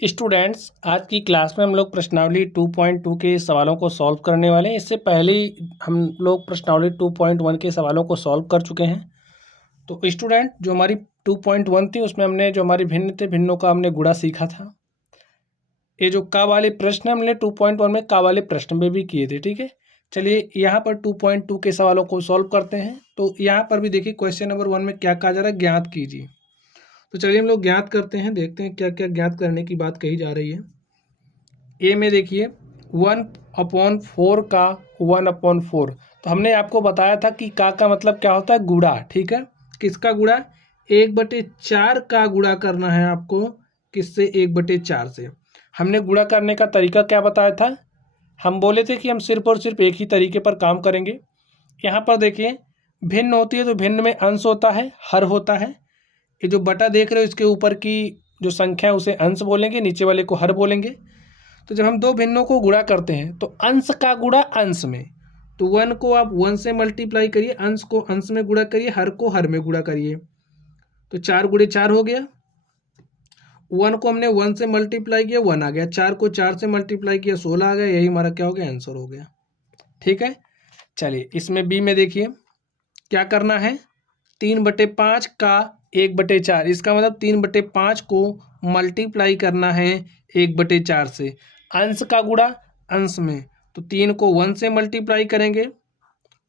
Students, आज की class में हम लोग प्रश्नावली 2.2 के सवालों को सॉल्व करने वाले हैं। इससे पहले ही हम लोग प्रश्नावली 2.1 के सवालों को सॉल्व कर चुके हैं। तो स्टूडेंट, जो हमारी 2.1 थी उसमें हमने जो हमारी भिन्न थे भिन्नों का हमने गुणा सीखा था। ये जो का वाले प्रश्न हमने 2.1 में का वाले प्रश्न में भी किए थे। ठीक है, चलिए यहाँ पर 2.2 के सवालों को सॉल्व करते हैं। तो यहाँ पर भी देखिए क्वेश्चन नंबर 1 में क्या कहा जा रहा है, ज्ञात कीजिए। तो चलिए हम लोग ज्ञात करते हैं, देखते हैं क्या क्या ज्ञात करने की बात कही जा रही है। ए में देखिए 1/4 का 1/4, तो हमने आपको बताया था कि का मतलब क्या होता है, गुणा। ठीक है, किसका गुणा? 1/4 का गुणा करना है आपको। किससे? 1/4 से। हमने गुणा करने का तरीका क्या बताया था? हम बोले थे कि हम सिर्फ और सिर्फ एक ही तरीके पर काम करेंगे। यहाँ पर देखिए भिन्न होती है तो भिन्न में अंश होता है, हर होता है। ये जो बटा देख रहे हो इसके ऊपर की जो संख्या है उसे अंश बोलेंगे, नीचे वाले को हर बोलेंगे। तो जब हम दो भिन्नों को गुणा करते हैं तो अंश का गुणा अंश में, तो 1 को आप 1 से मल्टीप्लाई करिए, अंश को अंश में गुणा करिए, हर को हर में गुणा करिए। तो 4 गुणे 4 हो गया। 1 को हमने 1 से मल्टीप्लाई किया, 1 आ गया। 4 को 4 से मल्टीप्लाई किया, 16 आ गया। यही हमारा क्या हो गया, आंसर हो गया। ठीक है, चलिए इसमें बी में देखिए क्या करना है। 3/5 का 1/4, इसका मतलब 3/5 को मल्टीप्लाई करना है 1/4 से। अंश का गुणा अंश में, तो 3 को 1 से मल्टीप्लाई करेंगे,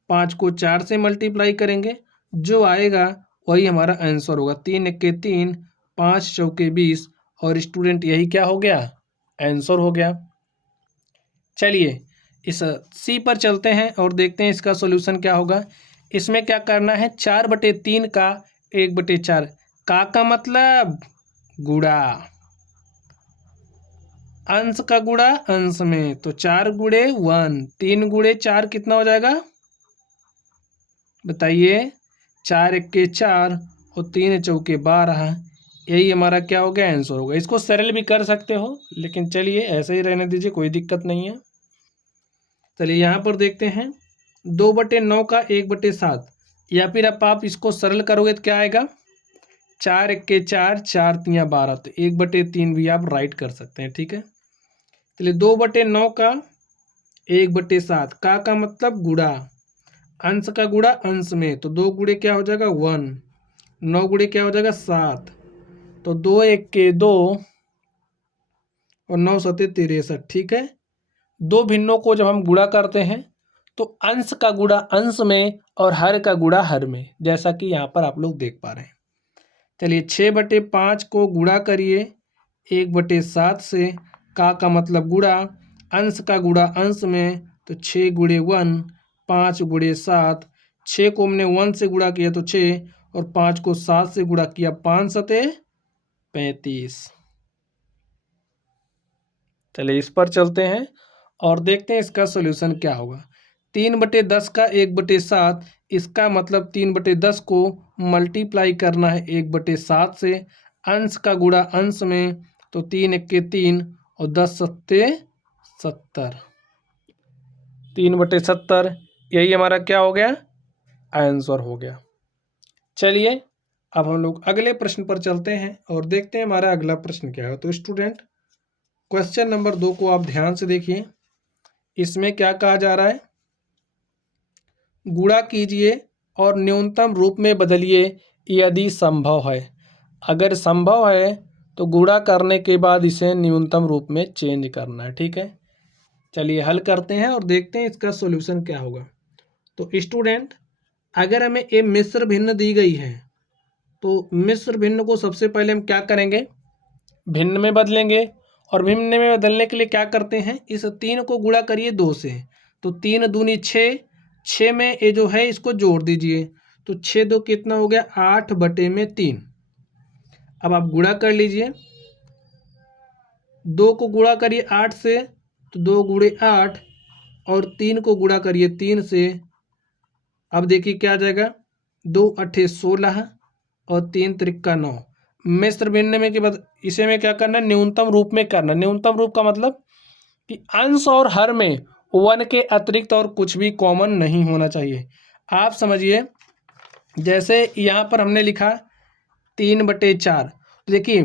5 को 4 से मल्टीप्लाई करेंगे, जो आएगा वही हमारा आंसर होगा। 3 एक्के 3, 5 चौके 20, और स्टूडेंट यही क्या हो गया, आंसर हो गया। चलिए इस सी पर चलते हैं और देखते हैं इसका सॉल्यूशन क्या होगा। इसमें क्या करना है, 4/3 का 1/4, का मतलब गुणा, अंश का गुणा अंश में, तो 4 गुणे 1, 3 गुणे 4 कितना हो जाएगा बताइए? 4 एक्के 4 और 3 चौके 12, यही हमारा क्या हो गया, आंसर होगा। इसको सरल भी कर सकते हो, लेकिन चलिए ऐसे ही रहने दीजिए, कोई दिक्कत नहीं है। चलिए यहाँ पर देखते हैं 2/9 का 1/7, या फिर अब आप इसको सरल करोगे तो क्या आएगा, 4 एक्के 4, 4 तिया 12, तो 1/3 भी आप राइट कर सकते हैं। ठीक है, चलिए 2/9 का 1/7, का मतलब गुणा, अंश का गुणा अंश में, तो 2 गुणे क्या हो जाएगा 1, 9 गुणे क्या हो जाएगा 7, तो 2 एक्के 2 और 9 सते 63। ठीक है, दो भिन्नों को जब हम गुणा करते हैं तो अंश का गुणा अंश में और हर का गुणा हर में, जैसा कि यहाँ पर आप लोग देख पा रहे हैं। चलिए 6/5 को गुणा करिए 1/7 से, का मतलब गुणा, अंश का गुणा अंश में, तो 6 गुणे 1, 5 गुणे 7, 6 को हमने 1 से गुणा किया तो 6, और 5 को 7 से गुणा किया, 5 सते 35। चलिए इस पर चलते हैं और देखते हैं इसका सॉल्यूशन क्या होगा। 3/10 का 1/7, इसका मतलब 3/10 को मल्टीप्लाई करना है 1/7 से, अंश का गुणा अंश में, तो 3 एक्के 3 और 10 सत्ते 70, 3/70, यही हमारा क्या हो गया, आंसर हो गया। चलिए अब हम लोग अगले प्रश्न पर चलते हैं और देखते हैं हमारा अगला प्रश्न क्या है। तो स्टूडेंट, क्वेश्चन नंबर 2 को आप ध्यान से देखिए। इसमें क्या कहा जा रहा है, गुणा कीजिए और न्यूनतम रूप में बदलिए यदि संभव है। अगर संभव है तो गुणा करने के बाद इसे न्यूनतम रूप में चेंज करना है। ठीक है, चलिए हल करते हैं और देखते हैं इसका सॉल्यूशन क्या होगा। तो स्टूडेंट, अगर हमें ये मिश्र भिन्न दी गई है तो मिश्र भिन्न को सबसे पहले हम क्या करेंगे, भिन्न में बदलेंगे। और भिन्न में बदलने के लिए क्या करते हैं, इस 3 को गुणा करिए 2 से, तो 3 दूनी 6, 6 में ये जो है इसको जोड़ दीजिए, तो 6 2 कितना हो गया, 8/3। अब आप गुणा कर लीजिए, 2 को गुणा करिए 8 से, तो 2 गुणे 8, और 3 को गुणा करिए 3 से। अब देखिए क्या आ जाएगा, 2 8 16 और 3 त्रिक्का 9। मिश्र भिन्न में के बाद इसे में क्या करना है, न्यूनतम रूप में करना। न्यूनतम रूप का मतलब कि अंश और हर में 1 के अतिरिक्त और कुछ भी कॉमन नहीं होना चाहिए। आप समझिए, जैसे यहाँ पर हमने लिखा 3/4, तो देखिए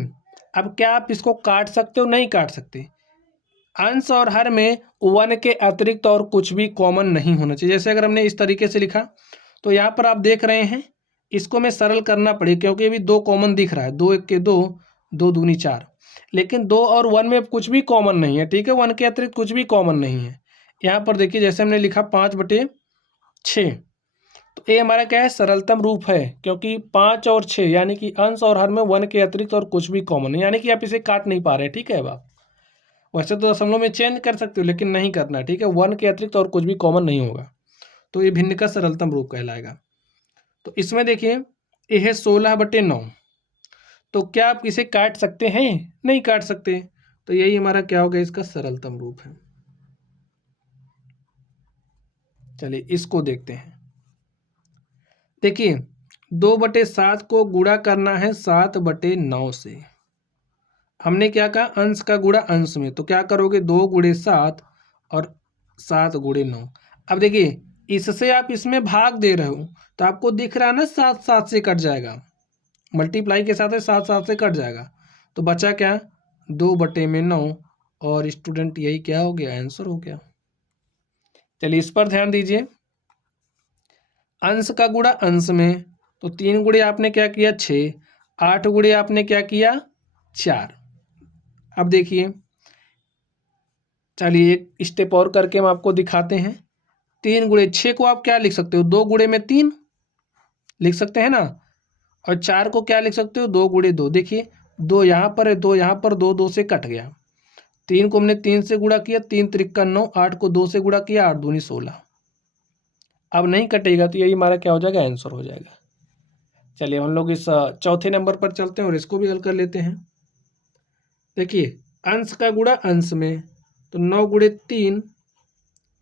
अब क्या आप इसको काट सकते हो? नहीं काट सकते। अंश और हर में 1 के अतिरिक्त और कुछ भी कॉमन नहीं होना चाहिए। जैसे अगर हमने इस तरीके से लिखा तो यहाँ पर आप देख रहे हैं, इसको मैं सरल करना पड़ेगा क्योंकि अभी 2 कॉमन दिख रहा है, 2 1 के 2, 2 दूनी 4, लेकिन 2 और 1 में कुछ भी कॉमन नहीं है, ठीक है, 1 के अतिरिक्त कुछ भी कॉमन नहीं है। यहाँ पर देखिए जैसे हमने लिखा 5/6, तो ये हमारा क्या है? सरलतम रूप है, क्योंकि 5 और 6 यानी कि अंश और हर में 1 के अतिरिक्त और कुछ भी कॉमन नहीं, यानी कि आप इसे काट नहीं पा रहे, ठीक है। अब आप वैसे तो दशमलव में चेंज कर सकते हो लेकिन नहीं करना, ठीक है, 1 के अतिरिक्त और कुछ भी कॉमन नहीं होगा, तो ये भिन्न का सरलतम रूप कहलाएगा। तो इसमें देखिए ये है 16/9, तो क्या आप इसे काट सकते हैं? नहीं काट सकते, तो यही हमारा क्या होगा? इसका सरलतम रूप है। चलिए इसको देखते हैं। देखिए 2/7 को गुणा करना है 7/9 से। हमने क्या कहा? अंश का गुणा अंश में, तो क्या करोगे? 2 × 7 और 7 × 9। अब देखिए इससे आप इसमें भाग दे रहे हो तो आपको दिख रहा है ना 7 7 से कट जाएगा, मल्टीप्लाई के साथ है 7 7 से कट जाएगा, तो बचा क्या? 2/9, और स्टूडेंट यही क्या हो गया? आंसर हो गया। चलिए इस पर ध्यान दीजिए। अंश का गुणा अंश में, तो 3 गुणे आपने क्या किया? 6, 8 गुणे आपने क्या किया? 4। अब देखिए, चलिए एक स्टेप और करके हम आपको दिखाते हैं। 3 × 6 को आप क्या लिख सकते हो? 2 गुणे में 3 लिख सकते हैं ना, और 4 को क्या लिख सकते हो? 2 × 2। देखिए 2 यहाँ पर है, 2 यहाँ पर, 2 2 से कट गया। 3 को हमने 3 से गुणा किया, 3 × 3 = 9, 8 को 2 से गुणा किया, 8 दूनी 16। अब नहीं कटेगा तो यही हमारा क्या हो जाएगा? आंसर हो जाएगा। चलिए हम लोग इस चौथे नंबर पर चलते हैं और इसको भी हल कर लेते हैं। देखिए अंश का गुणा अंश में, तो 9 × 3,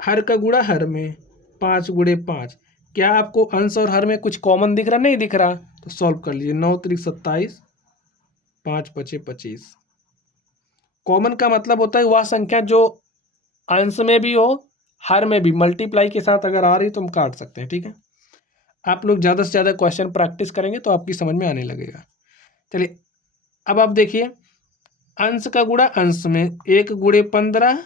हर का गुणा हर में, 5 × 5। क्या आपको अंश और हर में कुछ कॉमन दिख रहा? नहीं दिख रहा, तो सॉल्व कर लीजिए। 9 × 3 = 27, 5 × 5 = 25। कॉमन का मतलब होता है वह संख्या जो अंश में भी हो, हर में भी, मल्टीप्लाई के साथ अगर आ रही तो हम काट सकते हैं, ठीक है। आप लोग ज़्यादा से ज़्यादा क्वेश्चन प्रैक्टिस करेंगे तो आपकी समझ में आने लगेगा। चलिए अब आप देखिए, अंश का गुणा अंश में 1 × 15,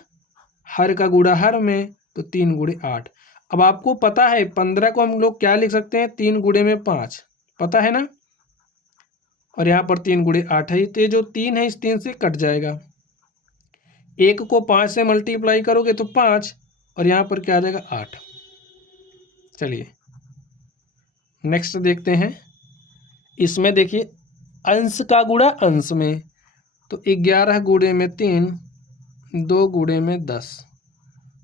हर का गुणा हर में, तो 3 × 8। अब आपको पता है 15 को हम लोग क्या लिख सकते हैं? 3 × 5, पता है ना, और यहाँ पर 3 × 8 है, तो ये जो 3 है इस 3 से कट जाएगा। 1 को 5 से मल्टीप्लाई करोगे तो 5, और यहाँ पर क्या आ जाएगा? 8। चलिए नेक्स्ट देखते हैं। इसमें देखिए अंश का गुणा अंश में, तो 11 × 3, 2 × 10,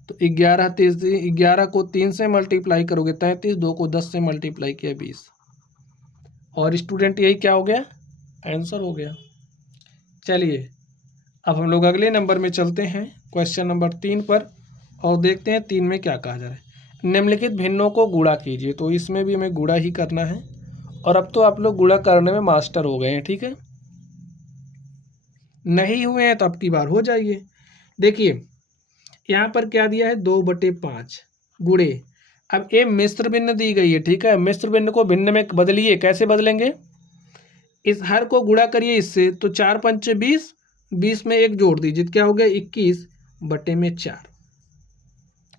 तो 11 3, 11 को 3 से मल्टीप्लाई करोगे 33, 2 को 10 से मल्टीप्लाई किया 20, और स्टूडेंट यही क्या हो गया? आंसर हो गया। चलिए अब हम लोग अगले नंबर में चलते हैं, क्वेश्चन नंबर 3 पर, और देखते हैं 3 में क्या कहा जा रहा है। निम्नलिखित भिन्नों को गुणा कीजिए, तो इसमें भी हमें गुणा ही करना है, और अब तो आप लोग गुणा करने में मास्टर हो गए हैं, ठीक है। नहीं हुए हैं तो अब की बार हो जाइए। देखिए यहाँ पर क्या दिया है? 2/5 गुणे, अब ये मिश्र भिन्न दी गई है, ठीक है। मिश्र भिन्न को भिन्न में बदलिए, कैसे बदलेंगे? इस हर को गुणा करिए इससे, तो 4 × 5 = 20, 20 में 1 जोड़ दीजिए, क्या हो गया? 21/4।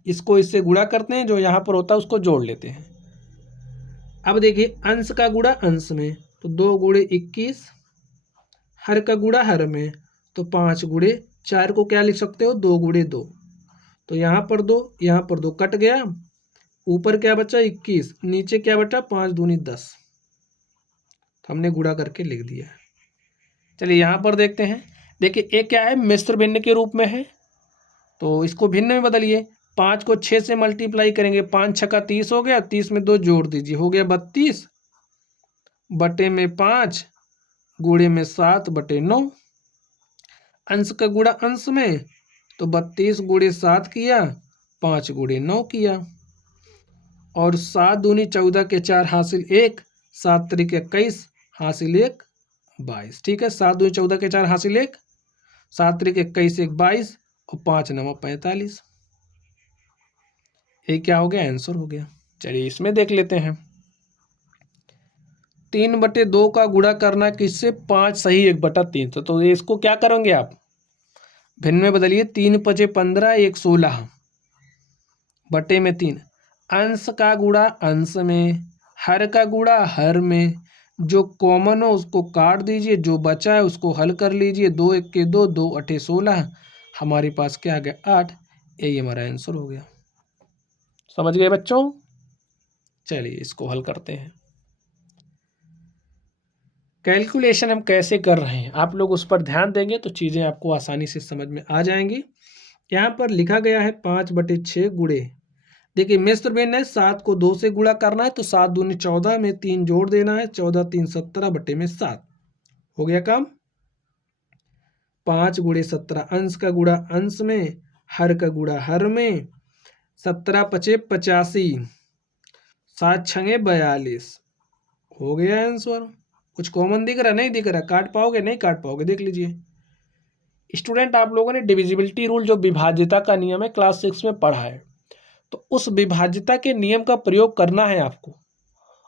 इसको इससे गुणा करते हैं, जो यहाँ पर होता है उसको जोड़ लेते हैं। अब देखिए अंश का गुणा अंश में, तो 2 × 21, हर का गुणा हर में, तो 5 × 4 को क्या लिख सकते हो? 2 × 2, तो यहाँ पर 2, यहाँ पर 2 कट गया, ऊपर क्या बचा? 21, नीचे क्या बचा? 5 दूनी 10, तो हमने गुणा करके लिख दिया। चलिए यहाँ पर देखते हैं। देखिए एक क्या है? मिश्र भिन्न के रूप में है, तो इसको भिन्न में बदलिए। 5 को 6 से मल्टीप्लाई करेंगे, 5 × 6 = 30 हो गया, 30 में 2 जोड़ दीजिए, हो गया 32/5 गुणे में 7/9। अंश का गुणा अंश में, तो 32 × 7 किया, 5 × 9 किया, और 7 दूनी 14 के 4 हासिल 1, 7 × 3 = 21, हासिल 1 22, ठीक है। 7 दूनी 14 के 4 हासिल 1, 7 × 3 = 21, 1 22, और 5 × 9 = 45। ये क्या हो गया? आंसर हो गया। चलिए इसमें देख लेते हैं। 3/2 का गुणा करना किससे, 5 सही 1/3 तो ये इसको क्या करोगे आप, भिन्न में बदलिए, 3×5 = 15, 1 16 बटे में 3, अंश का गुणा अंश में, हर का गुणा हर में, जो कॉमन हो उसको काट दीजिए, जो बचा है उसको हल कर लीजिए, 2 1 के 2, 2 8 16, हमारे पास क्या आ गया 8, यही हमारा आंसर हो गया। समझ गए बच्चों? चलिए इसको हल करते हैं। कैलकुलेशन हम कैसे कर रहे हैं आप लोग उस पर ध्यान देंगे तो चीज़ें आपको आसानी से समझ में आ जाएंगी। यहाँ पर लिखा गया है 5/6 गुणे, देखिए मिश्र भिन्न है, 7 को 2 से गुणा करना है तो 7 दूनी 14 में 3 जोड़ देना है, 14 3 17 बटे में 7 हो गया काम। 5 × 17 अंश का गुणा अंश में, हर का गुणा हर में, 17 × 5 = 85, 7 × 6 = 42 हो गया आंसर। कुछ कॉमन दिख रहा, नहीं दिख रहा, काट पाओगे, नहीं काट पाओगे, देख लीजिए। स्टूडेंट आप लोगों ने डिविजिबिलिटी रूल जो विभाज्यता का नियम है क्लास 6 में पढ़ा है, तो उस विभाज्यता के नियम का प्रयोग करना है आपको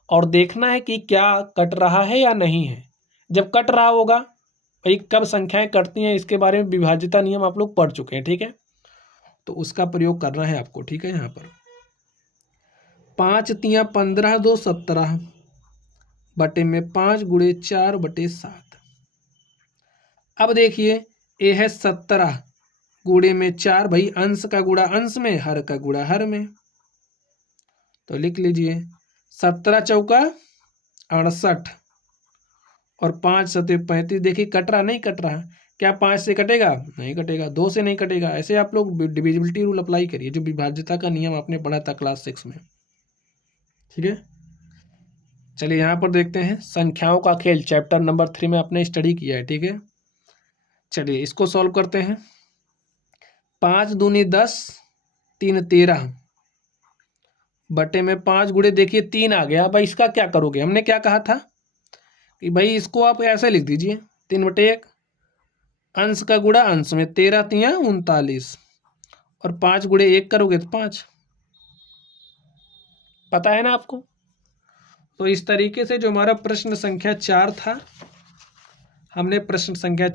और देखना है कि क्या कट रहा है या नहीं है। जब कट रहा होगा भाई, कब संख्याएं कटती हैं इसके बारे में विभाज्यता नियम आप लोग पढ़ चुके हैं, ठीक है, तो उसका प्रयोग करना है आपको, ठीक है। यहाँ पर 5 × 3 = 15, 2 17 बटे में 5 × 4/7। अब देखिए ये है 17 गुणे में 4, भाई अंश का गुणा अंश में, हर का गुणा हर में, तो लिख लीजिए 17 चौका 68 और 5 सते 35। देखिए कट रहा, नहीं कट रहा, क्या 5 से कटेगा, नहीं कटेगा, 2 से नहीं कटेगा। ऐसे आप लोग डिविजिबिलिटी रूल अप्लाई करिए, जो विभाज्यता का नियम आपने पढ़ा था क्लास 6 में, ठीक है। चलिए यहाँ पर देखते हैं संख्याओं का खेल, चैप्टर नंबर 3 में आपने स्टडी किया है, ठीक है। चलिए इसको सॉल्व करते हैं। 5 दूनी 10, 3 13 बटे में 5 गुणे, देखिए 3 आ गया। भाई इसका क्या करोगे, हमने क्या कहा था कि भाई इसको आप ऐसे लिख दीजिए 3/1, अंश का गुणा अंश में, 13 × 3 = 39 और 5 × 1 करोगे तो 5, पता है ना आपको। तो इस तरीके से जो हमारा प्रश्न संख्या 4 था, हमने प्रश्न संख्या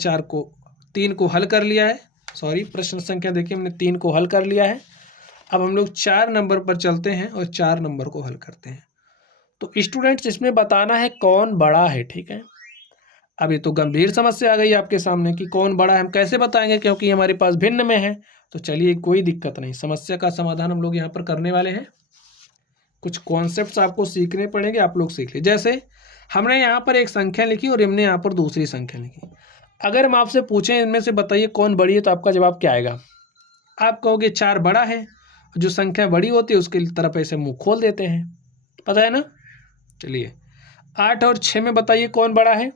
3 को हल कर लिया है। सॉरी, प्रश्न संख्या देखिए हमने 3 को हल कर लिया है। अब हम लोग 4 नंबर पर चलते हैं और 4 नंबर को हल करते हैं। तो स्टूडेंट्स इसमें बताना है कौन बड़ा है, ठीक है। अब ये तो गंभीर समस्या आ गई आपके सामने कि कौन बड़ा है, हम कैसे बताएंगे, क्योंकि हमारे पास भिन्न में है। तो चलिए कोई दिक्कत नहीं, समस्या का समाधान हम लोग यहाँ पर करने वाले हैं। कुछ कॉन्सेप्ट्स आपको सीखने पड़ेंगे, आप लोग सीख लीजिए। जैसे हमने यहाँ पर एक संख्या लिखी और हमने यहाँ पर दूसरी संख्या लिखी। अगर हम आपसे पूछें इनमें से बताइए कौन बड़ी है, तो आपका जवाब क्या आएगा, आप कहोगे 4 बड़ा है। जो संख्या बड़ी होती है उसके तरफ ऐसे मुंह खोल देते हैं, पता है ना। चलिए 8 और 6 में बताइए कौन बड़ा है,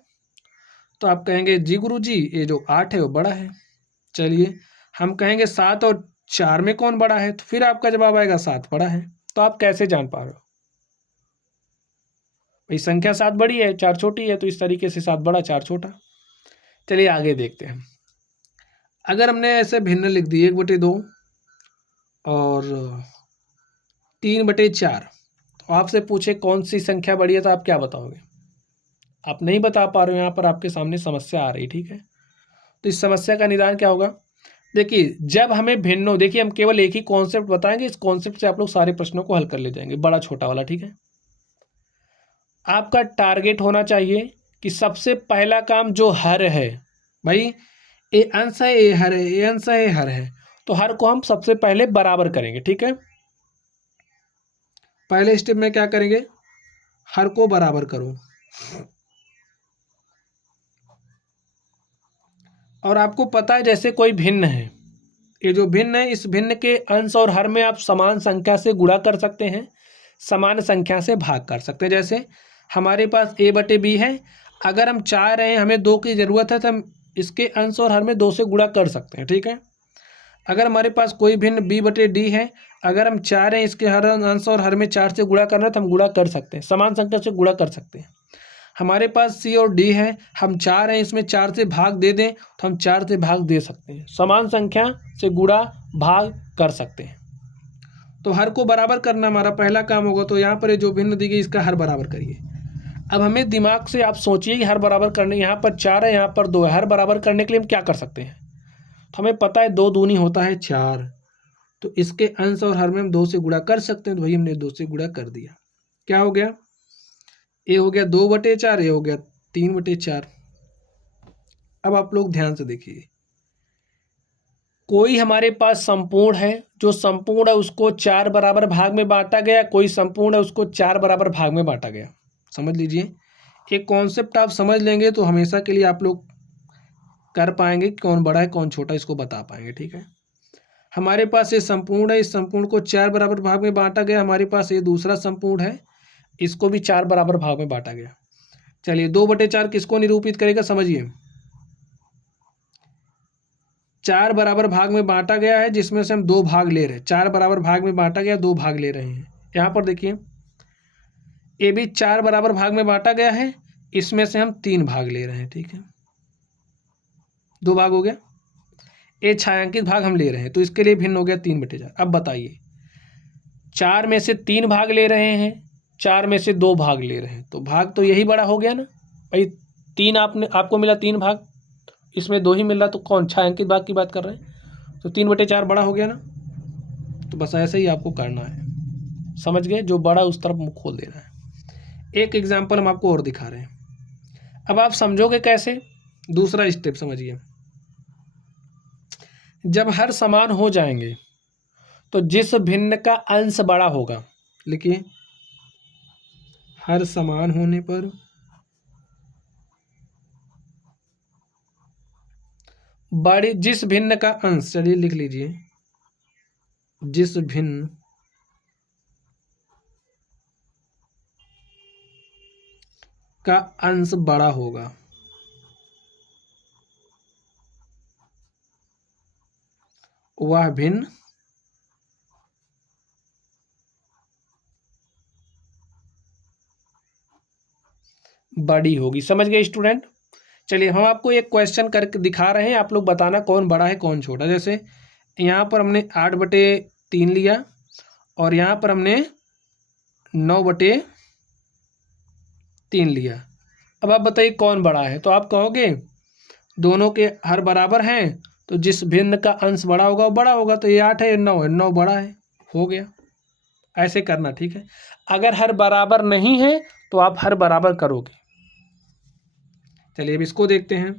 तो आप कहेंगे जी गुरुजी ये जो 8 है वो बड़ा है। चलिए हम कहेंगे 7 और 4 में कौन बड़ा है, तो फिर आपका जवाब आएगा 7 बड़ा है। तो आप कैसे जान पा रहे हो, भाई संख्या 7 बड़ी है 4 छोटी है, तो इस तरीके से 7 बड़ा 4 छोटा। चलिए आगे देखते हैं। अगर हमने ऐसे भिन्न लिख दी 1/2 और 3/4, तो आपसे पूछे कौन सी संख्या बड़ी है, तो आप क्या बताओगे, आप नहीं बता पा रहे हो। यहाँ पर आपके सामने समस्या आ रही, ठीक है। तो इस समस्या का निदान क्या होगा, देखिए जब हमें भिन्नो, देखिए हम केवल एक ही कॉन्सेप्ट बताएंगे, इस कॉन्सेप्ट से आप लोग सारे प्रश्नों को हल कर ले जाएंगे, बड़ा छोटा वाला, ठीक है। आपका टारगेट होना चाहिए कि सबसे पहला काम जो हर है, भाई ए अंश है ए हर है, ए अंश है ए हर है, तो हर को हम सबसे पहले बराबर करेंगे, ठीक है। पहले स्टेप में क्या करेंगे, हर को बराबर करो। और आपको पता है जैसे कोई भिन्न है, ये जो भिन्न है इस भिन्न के अंश और हर में आप समान संख्या से गुणा कर सकते हैं, समान संख्या से भाग कर सकते हैं। जैसे हमारे पास a/b है, अगर हम चाह रहे हैं हमें 2 की ज़रूरत है तो हम इसके अंश और हर में 2 से गुणा कर सकते हैं, ठीक है। अगर हमारे पास कोई भिन्न b/d है, अगर हम चाह रहे हैं इसके हर अंश और हर में 4 से गुणा करना है तो हम गुणा कर सकते हैं, समान संख्या से गुणा कर सकते हैं। हमारे पास c और d है, हम चाह रहे हैं इसमें 4 से भाग दे दें तो हम 4 से भाग दे सकते हैं, समान संख्या से गुणा भाग कर सकते हैं। तो हर को बराबर करना हमारा पहला काम होगा। तो यहाँ पर जो भिन्न दी गई इसका हर बराबर करिए। अब हमें दिमाग से आप सोचिए कि हर बराबर करने, यहाँ पर 4 है, यहाँ पर 2 है, हर बराबर करने के लिए हम क्या कर सकते हैं? तो हमें पता है 2 दूनी होता है 4, तो इसके अंश और हर में हम 2 से गुणा कर सकते हैं, तो भाई हमने 2 से गुणा कर दिया। क्या हो गया? ए हो गया 2/4, ए हो गया 3/4। अब आप लोग ध्यान से देखिए, कोई हमारे पास संपूर्ण है, जो संपूर्ण है उसको 4 बराबर भाग में बांटा गया, कोई संपूर्ण है उसको 4 बराबर भाग में बांटा गया। समझ लीजिए, एक कॉन्सेप्ट आप समझ लेंगे तो हमेशा के लिए आप लोग कर पाएंगे कि कौन बड़ा है कौन छोटा, इसको बता पाएंगे। ठीक है, हमारे पास ये संपूर्ण है, इस संपूर्ण को 4 बराबर भाग में बांटा गया। हमारे पास ये दूसरा संपूर्ण है, इसको भी 4 बराबर भाग में बांटा गया। चलिए 2/4 किसको निरूपित करेगा? समझिए, 4 बराबर भाग में बांटा गया है, जिसमें से हम 2 भाग ले रहे हैं। 4 बराबर भाग में बांटा गया, 2 भाग ले रहे हैं। यहाँ पर देखिए, ये भी 4 बराबर भाग में बांटा गया है, इसमें से हम 3 भाग ले रहे हैं। ठीक है, 2 भाग हो गया। ये छायांकित भाग हम ले रहे हैं, तो इसके लिए भिन्न हो गया 3/4। अब बताइए, 4 में से 3 भाग ले रहे हैं, 4 में से 2 भाग ले रहे हैं, तो भाग तो यही बड़ा हो गया ना भाई। 3 आपको मिला 3 भाग, इसमें 2 ही मिल रहा, तो कौन छायांकित भाग की बात कर रहे हैं? तो 3/4 बड़ा हो गया ना। तो बस ऐसे ही आपको करना है, समझ गए? जो बड़ा उस तरफ मुँह खोल देना है। एक एग्जाम्पल हम आपको और दिखा रहे हैं, अब आप समझोगे कैसे? दूसरा स्टेप समझिए, जब हर समान हो जाएंगे तो जिस भिन्न का अंश बड़ा होगा, लिखिए, हर समान होने पर बड़ी, जिस भिन्न का अंश, चलिए लिख लीजिए, जिस भिन्न का अंश बड़ा होगा वह भिन्न बड़ी होगी। समझ गए स्टूडेंट? चलिए हम आपको एक क्वेश्चन करके दिखा रहे हैं, आप लोग बताना कौन बड़ा है कौन छोटा। जैसे यहाँ पर हमने 8/3 लिया और यहाँ पर हमने 9/3 लिया। अब आप बताइए कौन बड़ा है? तो आप कहोगे दोनों के हर बराबर हैं, तो जिस भिन्न का अंश बड़ा होगा वो बड़ा होगा। तो ये 8 है, ये 9 है, 9 बड़ा है, हो गया। ऐसे करना, ठीक है। अगर हर बराबर नहीं है तो आप हर बराबर करोगे। चलिए अब इसको देखते हैं।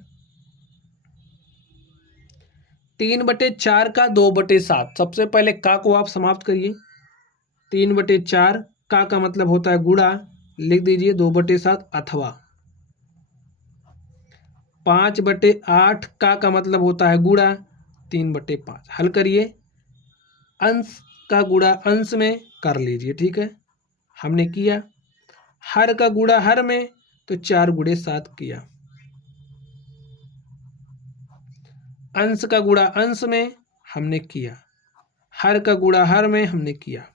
3/4 का 2/7, सबसे पहले का को आप समाप्त करिए। 3/4 का मतलब होता है गुणा, लिख दीजिए 2/7, अथवा 5/8 का मतलब होता है गुणा 3/5। हल करिए, अंश का गुणा अंश में कर लीजिए। ठीक है, हमने किया। हर का गुणा हर में, तो 4×7 किया। अंश का गुणा अंश में हमने किया, हर का गुणा हर में हमने किया।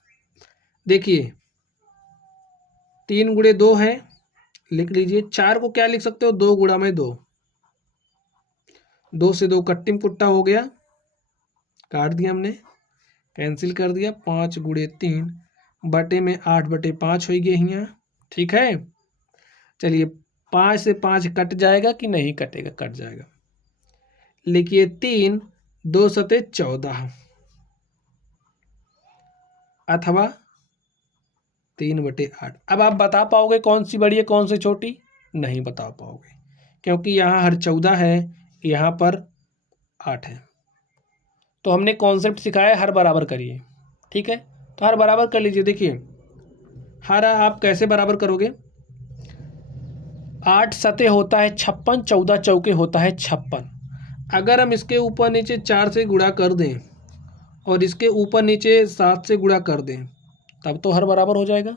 देखिए 3×2 है, लिख लीजिए। 4 को क्या लिख सकते हो? 2×2, 2 से 2 कट्टिम कुट्टा हो गया, काट दिया हमने, कैंसिल कर दिया। 5×3 बटे में 8/5 हो गया यहाँ। ठीक है, चलिए 5 से 5 कट जाएगा कि नहीं कटेगा? कट जाएगा। लिखिए 3 2 सते 14, अथवा 3/8। अब आप बता पाओगे कौन सी बड़ी है कौन सी छोटी? नहीं बता पाओगे, क्योंकि यहाँ हर 14 है, यहाँ पर 8 है। तो हमने कॉन्सेप्ट सिखाया, हर बराबर करिए। ठीक है, तो हर बराबर कर लीजिए। देखिए हर आप कैसे बराबर करोगे? 8 सते होता है 56, 14 चौके होता है 56। अगर हम इसके ऊपर नीचे 4 से गुणा कर दें और इसके ऊपर नीचे 7 से गुणा कर दें, तब तो हर बराबर हो जाएगा।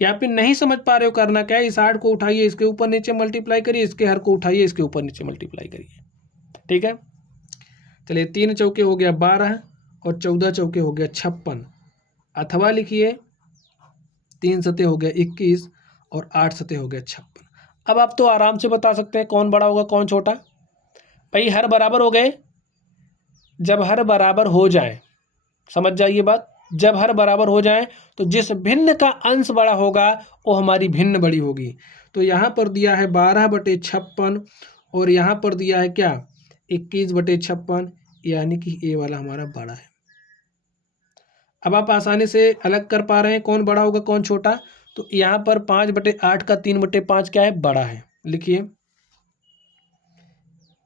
या फिर नहीं समझ पा रहे हो, करना क्या है? इस 8 को उठाइए, इसके ऊपर नीचे मल्टीप्लाई करिए, इसके हर को उठाइए, इसके ऊपर नीचे मल्टीप्लाई करिए। ठीक है, चलिए 3 चौके हो गया 12 और 14 चौके हो गया 56, अथवा लिखिए 3 सते हो गया 21 और 8 सते हो गया 56। अब आप तो आराम से बता सकते हैं कौन बड़ा होगा कौन छोटा। भाई हर बराबर हो गए, जब हर बराबर हो जाए, समझ जाइए बात, जब हर बराबर हो जाए तो जिस भिन्न का अंश बड़ा होगा वो हमारी भिन्न बड़ी होगी। तो यहाँ पर दिया है 12/56 और यहाँ पर दिया है क्या 21/56, यानी कि ए वाला हमारा बड़ा है। अब आप आसानी से अलग कर पा रहे हैं कौन बड़ा होगा कौन छोटा। तो यहाँ पर 5/8 का 3/5 क्या है बड़ा है, लिखिए।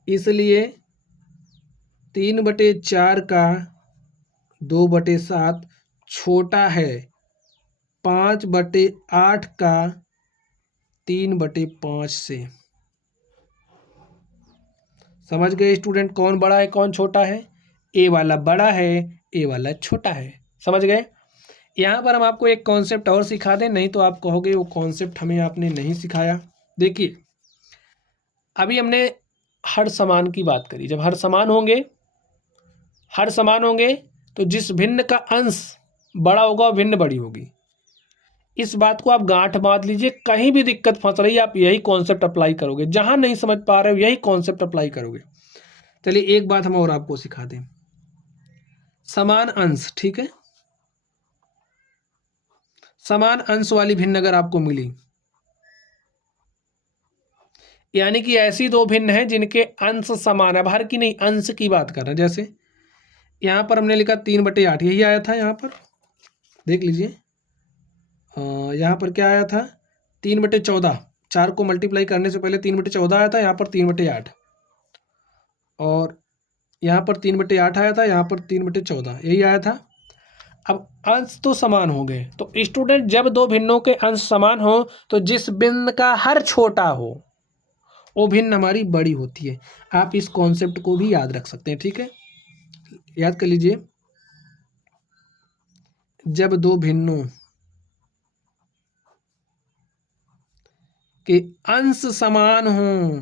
इसलिए 3/4 का 2/7 छोटा है 5/8 का 3/5 से। समझ गए स्टूडेंट कौन बड़ा है कौन छोटा है? ए वाला बड़ा है, ए वाला छोटा है। समझ गए? यहाँ पर हम आपको एक कॉन्सेप्ट और सिखा दें, नहीं तो आप कहोगे वो कॉन्सेप्ट हमें आपने नहीं सिखाया। देखिए अभी हमने हर समान की बात करी। जब हर समान होंगे तो जिस भिन्न का अंश बड़ा होगा वो भिन्न बड़ी होगी। इस बात को आप गांठ बांध लीजिए, कहीं भी दिक्कत फंस रही है आप यही कॉन्सेप्ट अप्लाई करोगे, जहां नहीं समझ पा रहे हो यही कॉन्सेप्ट अप्लाई करोगे। चलिए एक बात हम और आपको सिखा दें, समान अंश, ठीक है, समान अंश वाली भिन्न अगर आपको मिली, यानी कि ऐसी दो भिन्न है जिनके अंश समान है। अब हर की नहीं, अंश की बात कर रहे हैं। जैसे यहां पर हमने लिखा 3/8, यही आया था। यहां पर देख लीजिए, यहाँ पर क्या आया था 3/14, 4 को मल्टीप्लाई करने से पहले 3/14 आया था, यहाँ पर 3/8, और यहाँ पर 3/8 आया था, यहाँ पर 3/14 यही आया था। अब अंश तो समान हो गए, तो स्टूडेंट जब दो भिन्नों के अंश समान हो तो जिस भिन्न का हर छोटा हो वो भिन्न हमारी बड़ी होती है। आप इस कॉन्सेप्ट को भी याद रख सकते हैं, ठीक है, याद कर लीजिए। जब दो भिन्नों के अंश समान हों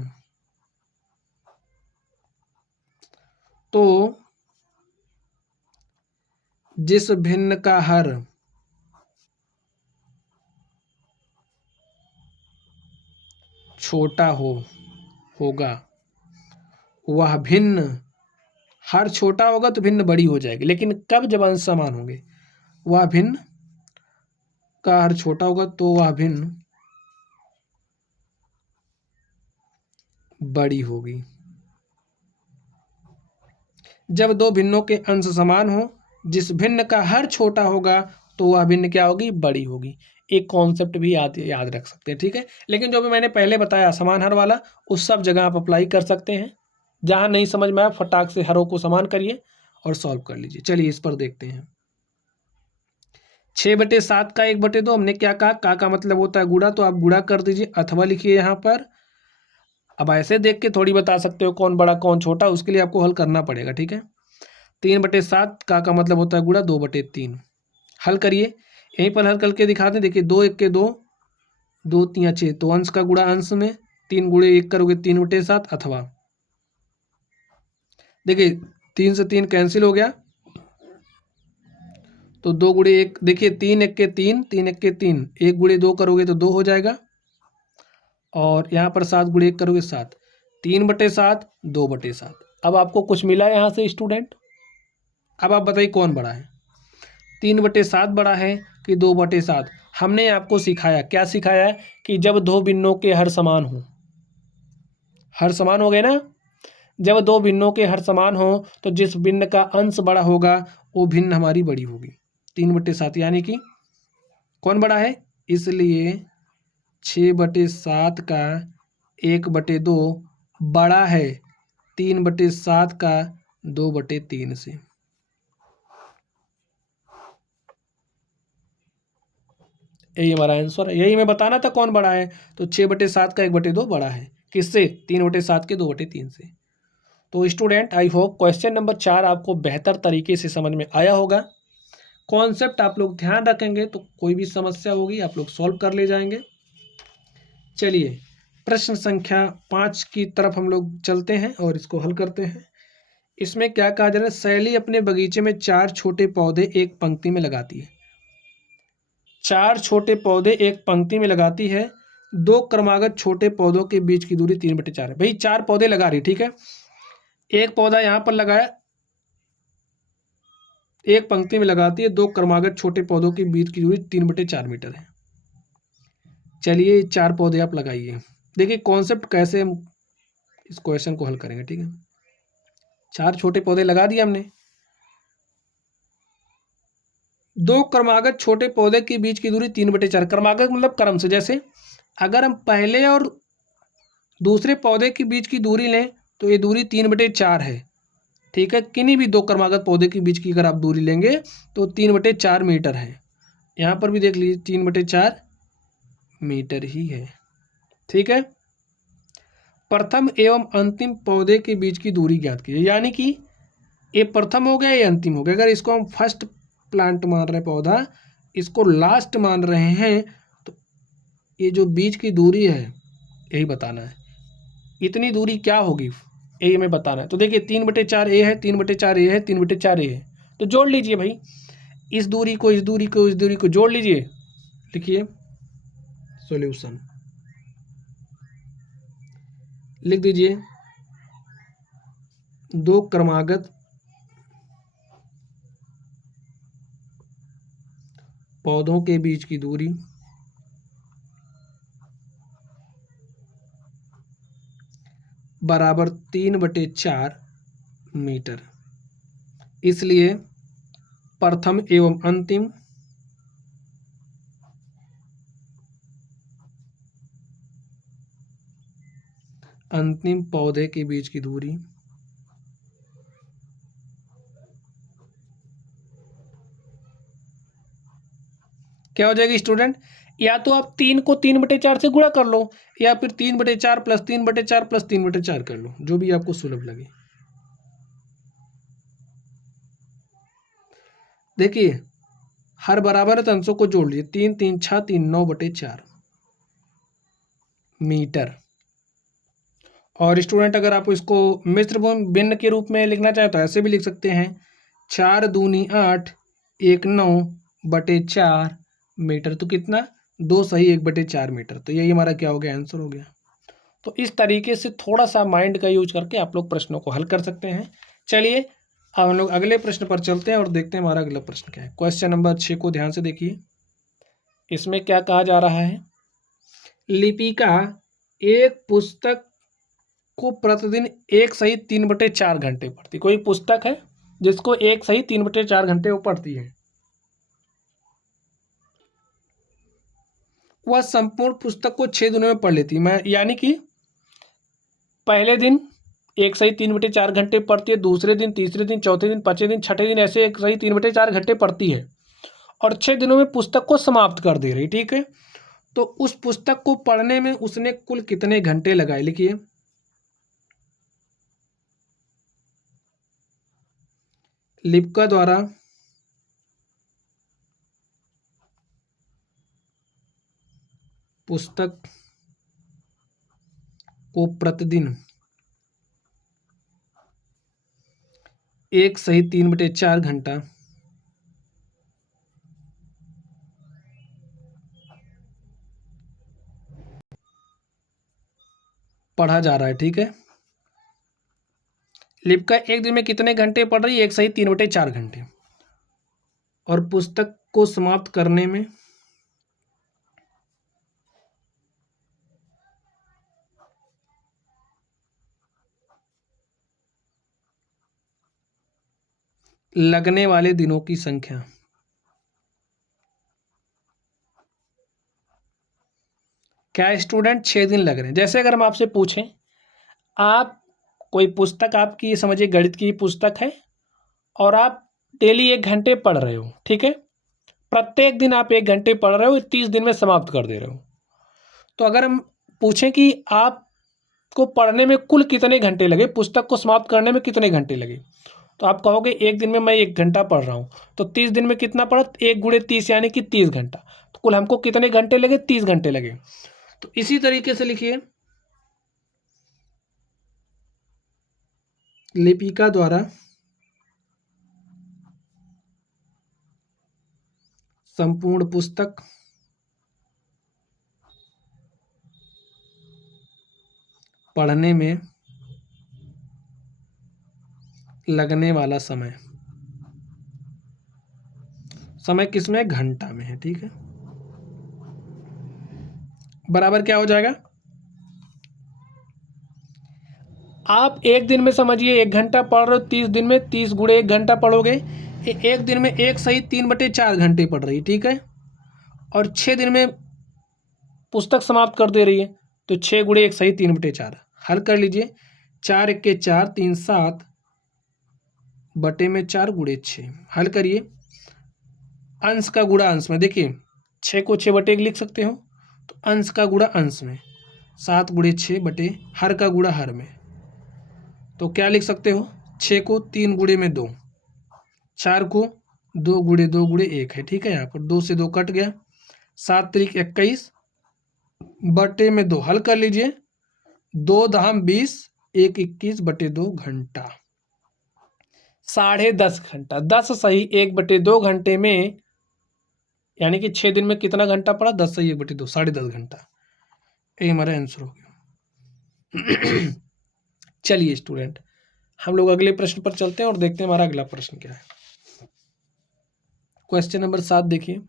तो जिस भिन्न का हर छोटा होगा वह भिन्न, हर छोटा होगा तो भिन्न बड़ी हो जाएगी, लेकिन कब? जब अंश समान होंगे। वह भिन्न का हर छोटा होगा तो वह भिन्न बड़ी होगी। जब दो भिन्नों के अंश समान हो, जिस भिन्न का हर छोटा होगा तो वह भिन्न क्या होगी? बड़ी होगी। एक कॉन्सेप्ट भी याद रख सकते हैं, ठीक है। लेकिन जो भी मैंने पहले बताया समान हर वाला, उस सब जगह आप अप्लाई कर सकते हैं। जहां नहीं समझ में आया फटाक से हरों को समान करिए और सॉल्व कर लीजिए। चलिए इस पर देखते हैं। 6/7 का 1/2 हमने क्या कहा, का मतलब होता है गुणा, तो आप गुणा कर दीजिए अथवा लिखिए यहाँ पर। अब ऐसे देख के थोड़ी बता सकते हो कौन बड़ा कौन छोटा, उसके लिए आपको हल करना पड़ेगा, ठीक है। 3/7 का मतलब होता है गुणा 2/3। हल करिए, यहीं पर हल करके दिखा दें। देखिए 2 1 के 2, 2 3 6, तो अंश का गुणा अंश में, 3 गुणे 1 करोगे 3/7, अथवा देखिए 3 से 3 कैंसिल हो गया, तो 2 गुणे 1, देखिए 3 1 के 3, 3 1 के 3, 1 गुणे 2 करोगे तो 2 हो जाएगा, और यहाँ पर 7 गुणे 1 करोगे 7, 3/7, 2/7। अब आपको कुछ मिला यहाँ से स्टूडेंट? अब आप बताइए कौन बड़ा है, 3/7 बड़ा है कि 2/7? हमने आपको सिखाया, क्या सिखाया कि जब दो भिन्नों के हर समान हो, हर समान हो गए ना, जब दो भिन्नों के हर समान हो तो जिस भिन्न का अंश बड़ा होगा वो भिन्न हमारी बड़ी होगी। 3/7 यानी कि कौन बड़ा है? इसलिए 6/7 का 1/2 बड़ा है 3/7 का 2/3 से। यही हमारा आंसर है, यही मैं बताना था कौन बड़ा है। तो 6/7 का 1/2 बड़ा है किससे? 3/7 के 2/3 से। तो student I hope question number 4 आपको बेहतर तरीके से समझ में आया होगा। कॉन्सेप्ट आप लोग ध्यान रखेंगे तो कोई भी समस्या होगी आप लोग सॉल्व कर ले जाएंगे। चलिए प्रश्न संख्या 5 की तरफ हम लोग चलते हैं और इसको हल करते हैं। इसमें क्या कहा जा रहा है, शैली अपने बगीचे में 4 छोटे पौधे एक पंक्ति में लगाती है। 4 छोटे पौधे एक पंक्ति में लगाती है, 2 क्रमागत छोटे पौधों के बीच की दूरी 3/4 है। भाई 4 पौधे लगा रही, ठीक है, एक पौधा यहाँ पर लगाया, एक पंक्ति में लगाती है। 2 क्रमागत छोटे पौधों के बीच की दूरी 3/4 मीटर है। चलिए 4 पौधे आप लगाइए। देखिए कॉन्सेप्ट कैसे हम इस क्वेश्चन को हल करेंगे, ठीक है। 4 छोटे पौधे लगा दिए हमने। 2 क्रमागत छोटे पौधे के बीच की दूरी 3/4। क्रमागत मतलब क्रम से, जैसे अगर हम पहले और दूसरे पौधे के बीच की दूरी लें तो ये दूरी 3/4 है, ठीक है। किन्हीं भी 2 क्रमागत पौधे के बीच की अगर आप दूरी लेंगे तो 3/4 मीटर है। यहाँ पर भी देख लीजिए 3/4 मीटर ही है, ठीक है। प्रथम एवं अंतिम पौधे के बीच की दूरी ज्ञात कीजिए, यानी कि ये प्रथम हो गया, ये अंतिम हो गया। अगर इसको हम फर्स्ट प्लांट मान रहे हैं, पौधा, इसको लास्ट मान रहे हैं, तो ये जो बीच की दूरी है यही बताना है। इतनी दूरी क्या होगी यही हमें बताना है। तो देखिए 3/4 ए है, 3/4 ए है, 3/4 ए है, तो जोड़ लीजिए भाई। इस दूरी को इस दूरी को इस दूरी को जोड़ लीजिए। लिखिए सॉल्यूशन, लिख दीजिए 2 क्रमागत पौधों के बीच की दूरी बराबर 3/4 मीटर। इसलिए प्रथम एवं अंतिम पौधे के बीच की दूरी क्या हो जाएगी स्टूडेंट? या तो आप 3 को 3/4 से गुणा कर लो, या फिर 3/4 प्लस 3/4 प्लस 3/4 कर लो, जो भी आपको सुलभ लगे। देखिए हर बराबर अंशों को जोड़ लीजिए। 3 3 6 3 9/4 मीटर। और स्टूडेंट अगर आप इसको मिश्र भिन्न के रूप में लिखना चाहे तो ऐसे भी लिख सकते हैं। 4 दूनी 8 1 9/4 मीटर। तो कितना? 2 सही 1/4 मीटर। तो यही हमारा क्या हो गया? आंसर हो गया। तो इस तरीके से थोड़ा सा माइंड का यूज करके आप लोग प्रश्नों को हल कर सकते हैं। चलिए अब हम लोग अगले प्रश्न पर चलते हैं और देखते हैं हमारा अगला प्रश्न क्या है। क्वेश्चन नंबर 6 को ध्यान से देखिए। इसमें क्या कहा जा रहा है? लिपिका एक पुस्तक को प्रतिदिन 1 सहित 3/4 घंटे पढ़ती। कोई पुस्तक है जिसको 1 सहित 3/4 घंटे वो पढ़ती है। वह संपूर्ण पुस्तक को 6 दिनों में पढ़ लेती। मैं यानी कि पहले दिन 1 सही 3/4 घंटे पढ़ती है, दूसरे दिन, तीसरे दिन, चौथे दिन, पाँचवें दिन, छठे दिन ऐसे 1 सही 3/4 घंटे पढ़ती है और 6 दिनों में पुस्तक को समाप्त कर दे रही, ठीक है। तो उस पुस्तक को पढ़ने में उसने कुल कितने घंटे लगाए? लिखिए लिपिका द्वारा पुस्तक को प्रतिदिन 1 सही 3/4 घंटा पढ़ा जा रहा है, ठीक है। लिपिका एक दिन में कितने घंटे पढ़ रही है? 1 सही 3/4 घंटे। और पुस्तक को समाप्त करने में लगने वाले दिनों की संख्या। क्या स्टूडेंट? 6 दिन लग रहे हैं। जैसे अगर हम आपसे पूछें, आप कोई पुस्तक, आपकी समझिए गणित की पुस्तक है और आप डेली 1 घंटे पढ़ रहे हो, ठीक है। प्रत्येक दिन आप 1 घंटे पढ़ रहे हो, 30 दिन में समाप्त कर दे रहे हो। तो अगर हम पूछें कि आपको पढ़ने में कुल कितने घंटे लगे, पुस्तक को समाप्त करने में कितने घंटे लगे, तो आप कहोगे 1 दिन में मैं 1 घंटा पढ़ रहा हूँ, तो 30 दिन में कितना पढ़ा? 1 × 30 यानी कि 30 घंटा। तो कुल हमको कितने घंटे लगे? 30 घंटे लगे। तो इसी तरीके से लिखिए लिपिका द्वारा संपूर्ण पुस्तक पढ़ने में लगने वाला समय। समय किस में, घंटा में है। ठीक है, बराबर क्या हो जाएगा, आप एक दिन में समझिए 1 घंटा पढ़ रहे हो, 30 दिन में 30 गुणे 1 घंटा पढ़ोगे, एक दिन में 1 सही 3/4 घंटे पढ़ रही, ठीक है, और 6 दिन में पुस्तक समाप्त कर दे रही है, तो 6 गुणे 1 सही 3/4। हल कर लीजिए, 4 1 के 4, 3 7 बटे में 4 गुणे 6। हल करिए, अंश का गुणा अंश में, देखिए 6 को 6/1 लिख सकते हो, तो अंश का गुणा अंश में 7 गुणे 6 बटे हर का गुणा हर में, तो क्या लिख सकते हो, 6 को 3 गुणे में 2, 4 को 2 गुणे 2 गुणे 1 है। ठीक है, यहाँ पर 2 से 2 कट गया, 7 त्रिक 21 बटे में 2। हल कर लीजिए, 2 दहम 20, 1 21 बटे 2 घंटा, 10.5 घंटा। 10 सही 1/2 घंटे में, यानी कि 6 दिन में कितना घंटा पड़ा, 10 सही 1/2, 10.5 घंटा। ये हमारा आंसर हो गया। चलिए स्टूडेंट, हम लोग अगले प्रश्न पर चलते हैं और देखते हैं हमारा अगला प्रश्न क्या है। क्वेश्चन नंबर 7 देखिए,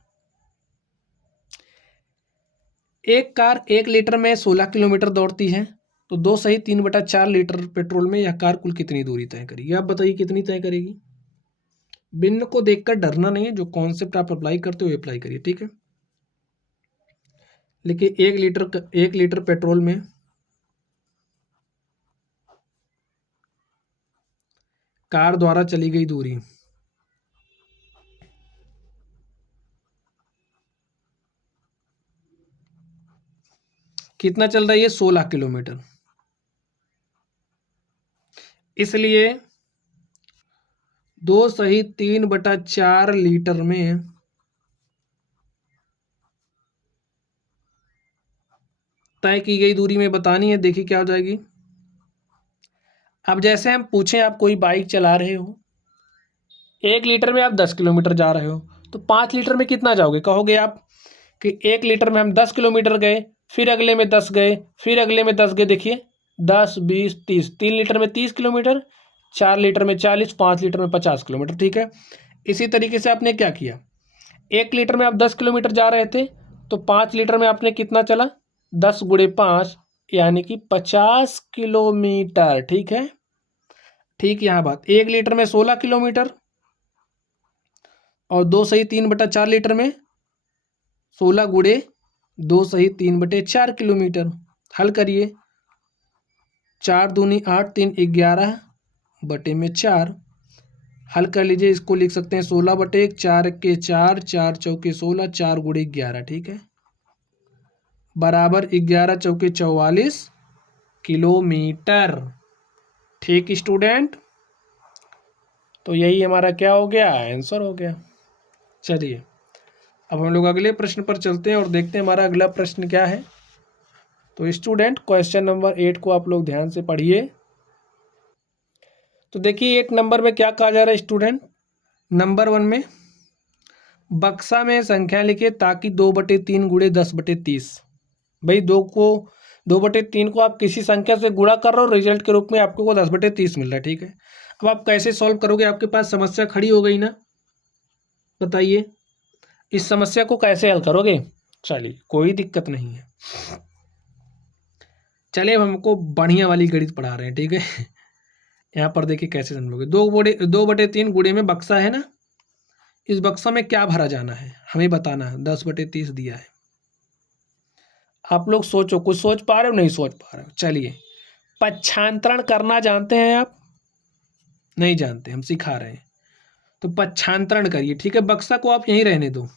एक कार 1 लीटर में 16 किलोमीटर दौड़ती है, तो 2 सही 3/4 लीटर पेट्रोल में यह कार कुल कितनी दूरी तय करेगी। आप बताइए कितनी तय करेगी। भिन्न को देखकर डरना नहीं है, जो कॉन्सेप्ट आप अप्लाई करते हो अप्लाई करिए। ठीक है, लेकिन 1 लीटर पेट्रोल में कार द्वारा चली गई दूरी कितना चल रही है, 16 किलोमीटर। इसलिए 2 सही 3/4 लीटर में तय की गई दूरी में बतानी है। देखिए क्या हो जाएगी। अब जैसे हम पूछें, आप कोई बाइक चला रहे हो, 1 लीटर में आप 10 किलोमीटर जा रहे हो, तो 5 लीटर में कितना जाओगे, कहोगे आप कि 1 लीटर में हम 10 किलोमीटर गए, फिर अगले में 10 गए, फिर अगले में 10 गए। देखिए 10 20 30, 3 लीटर में 30 किलोमीटर, 4 लीटर में 40, 5 लीटर में 50 किलोमीटर। ठीक है, इसी तरीके से आपने क्या किया, 1 लीटर में आप 10 किलोमीटर जा रहे थे, तो 5 लीटर में आपने कितना चला, 10 गुणे 5 यानी कि 50 किलोमीटर। ठीक है, ठीक, यहाँ बात 1 लीटर में 16 किलोमीटर और 2 सही 3/4 लीटर में 16 गुणे 2 सही 3/4 किलोमीटर। हल करिए, 4 दूनी 8, 3 11 बटे में 4। हल कर लीजिए, इसको लिख सकते हैं 16/1, 4 के 4, 4 चौके 16, 4 गुणे 11। ठीक है, बराबर 11 चौके 44 किलोमीटर। ठीक स्टूडेंट, तो यही हमारा क्या हो गया, आंसर हो गया। चलिए अब हम लोग अगले प्रश्न पर चलते हैं और देखते हैं हमारा अगला प्रश्न क्या है। तो स्टूडेंट क्वेश्चन नंबर 8 को आप लोग ध्यान से पढ़िए। तो देखिए 8 नंबर में क्या कहा जा रहा है स्टूडेंट। नंबर 1 में बक्सा में संख्या लिखे ताकि 2/3 गुणे 10/30। भाई 2/3 को आप किसी संख्या से गुणा कर रहे हो, रिजल्ट के रूप में आपको को 10/30 मिल रहा है। ठीक है, अब आप कैसे सॉल्व करोगे, आपके पास समस्या खड़ी हो गई ना, बताइए इस समस्या को कैसे हल करोगे। चलिए कोई दिक्कत नहीं है, चलिए अब हमको बढ़िया वाली गणित पढ़ा रहे हैं। ठीक है, यहाँ पर देखिए कैसे समझोगे। 2/3 गुणे में बक्सा है ना, इस बक्सा में क्या भरा जाना है हमें बताना है। 10/30 दिया है, आप लोग सोचो, कुछ सोच पा रहे हो, नहीं सोच पा रहे हो। चलिए, पच्छांतरण करना जानते हैं आप, नहीं जानते, हम सिखा रहे हैं, तो पच्छांतरण करिए। ठीक है, बक्सा को आप यहीं रहने दो।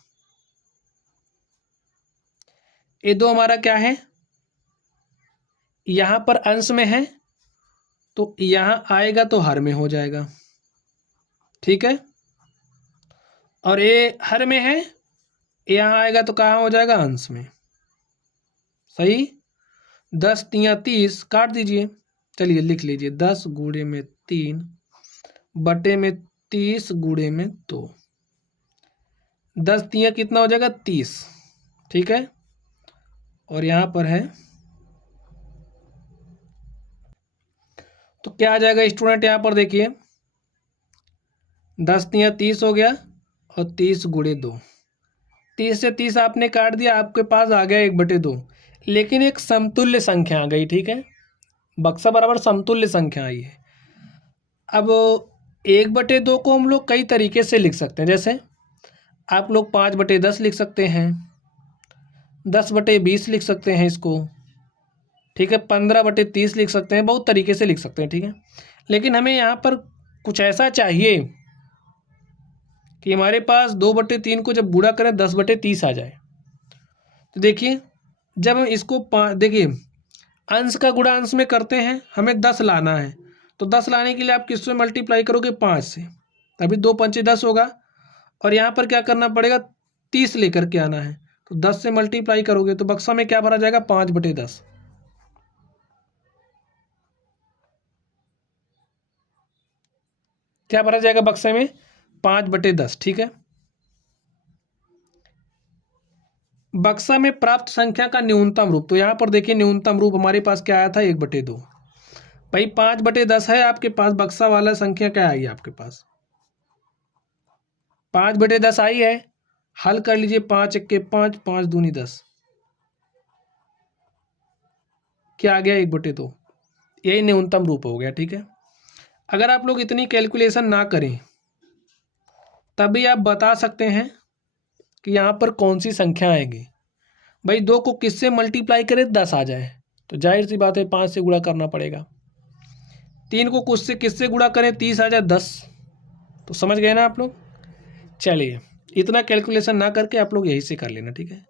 ये 2 हमारा क्या है, यहां पर अंश में है, तो यहां आएगा तो हर में हो जाएगा। ठीक है, और ये हर में है, यहां आएगा तो कहाँ हो जाएगा, अंश में। सही, 10 तिया 30 काट दीजिए। चलिए लिख लीजिए, 10 गुणे में 3 बटे में 30 गुणे में 2। 10 तिया कितना हो जाएगा, 30। ठीक है, और यहां पर है, तो क्या आ जाएगा स्टूडेंट, यहां पर देखिए 10 तिया 30 हो गया और 30 गुणे 2। 30 से 30 आपने काट दिया, आपके पास आ गया 1/2, लेकिन एक समतुल्य संख्या आ गई। ठीक है, बक्सा बराबर समतुल्य संख्या आई है। अब 1/2 को हम लोग कई तरीके से लिख सकते हैं, जैसे आप लोग 5/10 लिख सकते हैं, 10/20 लिख सकते हैं इसको। ठीक है, 15/30 लिख सकते हैं, बहुत तरीके से लिख सकते हैं। ठीक है, लेकिन हमें यहाँ पर कुछ ऐसा चाहिए कि हमारे पास 2/3 को जब गुणा करें 10/30 आ जाए। तो देखिए, जब हम इसको देखिए अंश का गुणा अंश में करते हैं, हमें 10 लाना है, तो 10 लाने के लिए आप किससे मल्टीप्लाई करोगे? 5 से। अभी 2 पंचे 10 होगा, और यहाँ पर क्या करना पड़ेगा? 30 लेकर के आना है, तो 10 से मल्टीप्लाई करोगे तो बक्सा में क्या भरा जाएगा? 5/10। क्या भरा जाएगा बक्से में? 5/10। ठीक है, बक्सा में प्राप्त संख्या का न्यूनतम रूप, तो यहाँ पर देखिए न्यूनतम रूप हमारे पास क्या आया था? 1/2। भाई 5/10 है आपके पास, बक्सा वाला संख्या क्या आई आपके पास? 5/10 आई है। हल कर लीजिए, 5 1 5, 5 दूनी 10, क्या आ गया? 1/2। यही न्यूनतम रूप हो गया। ठीक है, अगर आप लोग इतनी कैलकुलेशन ना करें तभी आप बता सकते हैं कि यहाँ पर कौन सी संख्या आएगी। भाई 2 को किससे मल्टीप्लाई करें 10 आ जाए, तो जाहिर सी बात है 5 से गुणा करना पड़ेगा। 3 को कुछ से किससे गुणा करें 30 आ जाए 10, तो समझ गए ना आप लोग। चलिए, इतना कैलकुलेशन ना करके आप लोग यही से कर लेना। ठीक है,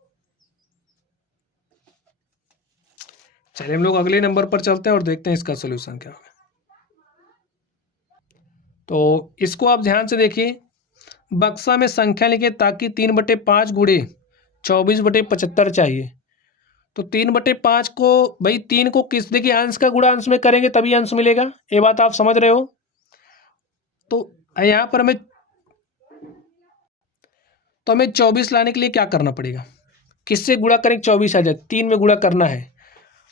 चलिए हम लोग अगले नंबर पर चलते हैं और देखते हैं इसका सोल्यूशन क्या होगा। तो इसको आप ध्यान से देखिए, बक्सा में संख्या लिखे ताकि 3/5 गुणे 24/75 चाहिए। तो 3/5 को, भाई 3 को किस, देखिए अंश का गुणा अंश में करेंगे तभी अंश मिलेगा, ये बात आप समझ रहे हो। तो यहाँ पर हमें 24 लाने के लिए क्या करना पड़ेगा? किससे गुणा करें 24 आ जाए? 3 में गुणा करना है।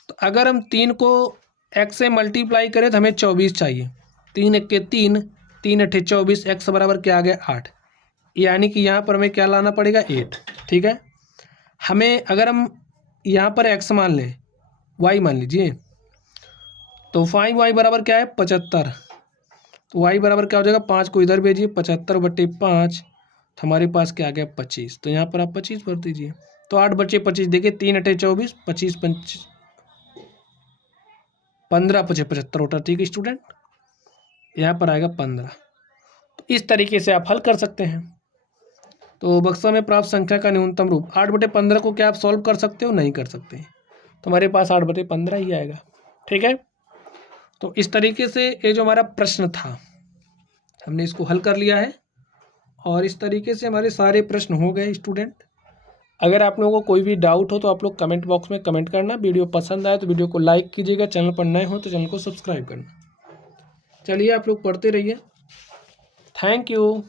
तो अगर हम 3 को x से मल्टीप्लाई करें तो हमें 24 चाहिए। 3 1 3, 3 8 24, x बराबर क्या आ गया? 8। यानी कि यहाँ पर हमें क्या लाना पड़ेगा? 8। ठीक है, हमें अगर हम यहाँ पर x मान लें, y मान लीजिए, तो 5y बराबर क्या है? 75। तो y बराबर क्या हो जाएगा? 5 को इधर भेजिए, 75/5, तो हमारे पास क्या आ गया? 25। तो यहाँ पर आप 25 भर दीजिए। तो 8/25, देखिए 3 8 24, 25 15 5 75 होता। ठीक है स्टूडेंट, यहाँ पर आएगा 15। तो इस तरीके से आप हल कर सकते हैं। तो बक्सा में प्राप्त संख्या का न्यूनतम रूप 8/15 को क्या आप सॉल्व कर सकते हो? नहीं कर सकते, तो हमारे पास 8/15 ही आएगा। ठीक है, तो इस तरीके से ये जो हमारा प्रश्न था हमने इसको हल कर लिया है, और इस तरीके से हमारे सारे प्रश्न हो गए स्टूडेंट। अगर आप लोगों को कोई भी डाउट हो तो आप लोग कमेंट बॉक्स में कमेंट करना। वीडियो पसंद आए तो वीडियो को लाइक कीजिएगा, चैनल पर नए हो तो चैनल को सब्सक्राइब करना। चलिए आप लोग पढ़ते रहिए। Thank you.